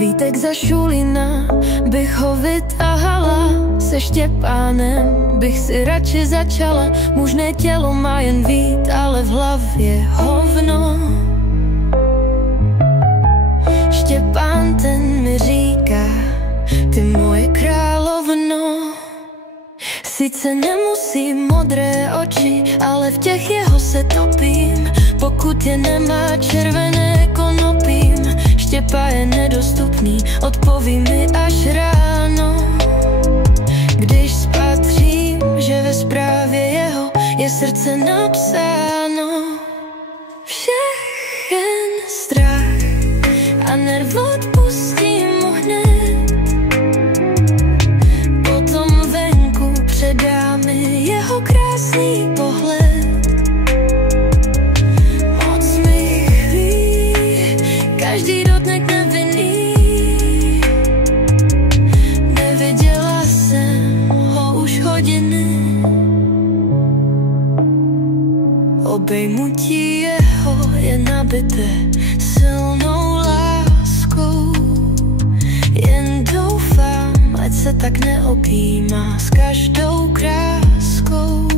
Vítek za Šulína bych ho vytahala, se Štěpánem bych si radši začala. Mužné tělo má jen vít, ale v hlavě hovno. Štěpán ten mi říká, ty moje královno. Sice nemusí modré oči, ale v těch jeho se topím. Pokud je nemá červené, konopím. Štěpa je nedostupný, odpoví mi až ráno. Když spatřím, že ve zprávě jeho je srdce napsáno. Všechen strach a nerv odpustím mu hned. Potom venku předá mi jeho krásný pohled. Moc mi chví každý dotek nevinný. Neviděla jsem ho už hodiny. Obejmutí jeho je nabité silnou láskou. Jen doufám, ať se tak neobjímá s každou kráskou.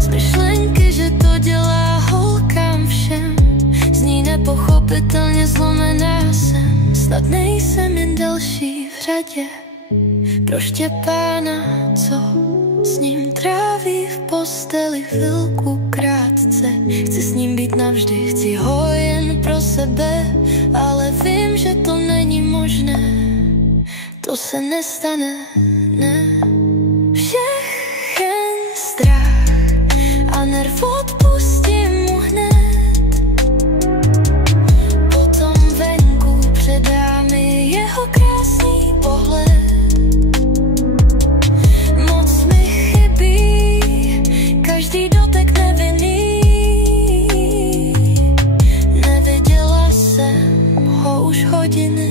Z myšlenky, že to dělá holkám všem, zní nepochopitelně zlomená jsem. Snad nejsem jen další v řadě pro Štěpána, co s ním tráví v posteli chvilku krátce. Chci s ním být navždy, chci ho jen pro sebe, ale vím, že to není možné. To se nestane, ne. Všechen strach a nerv odpustím mu hned. Potom venku předá mi jeho krásný pohled. Moc mi chybí každý dotek nevinný. Neviděla jsem ho už hodiny.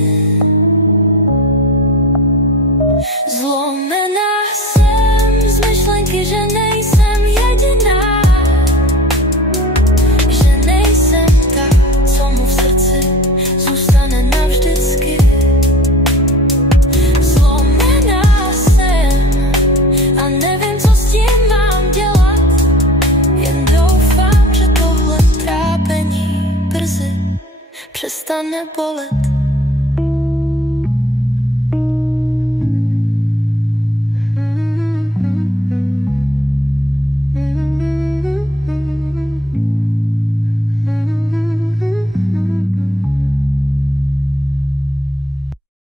Zlomená jsem z myšlenky, že nejsem jediná. Že nejsem ta, co mu v srdci zůstane navždycky. Zlomená jsem a nevím, co s tím mám dělat. Jen doufám, že tohle trápení brzy přestane bolet.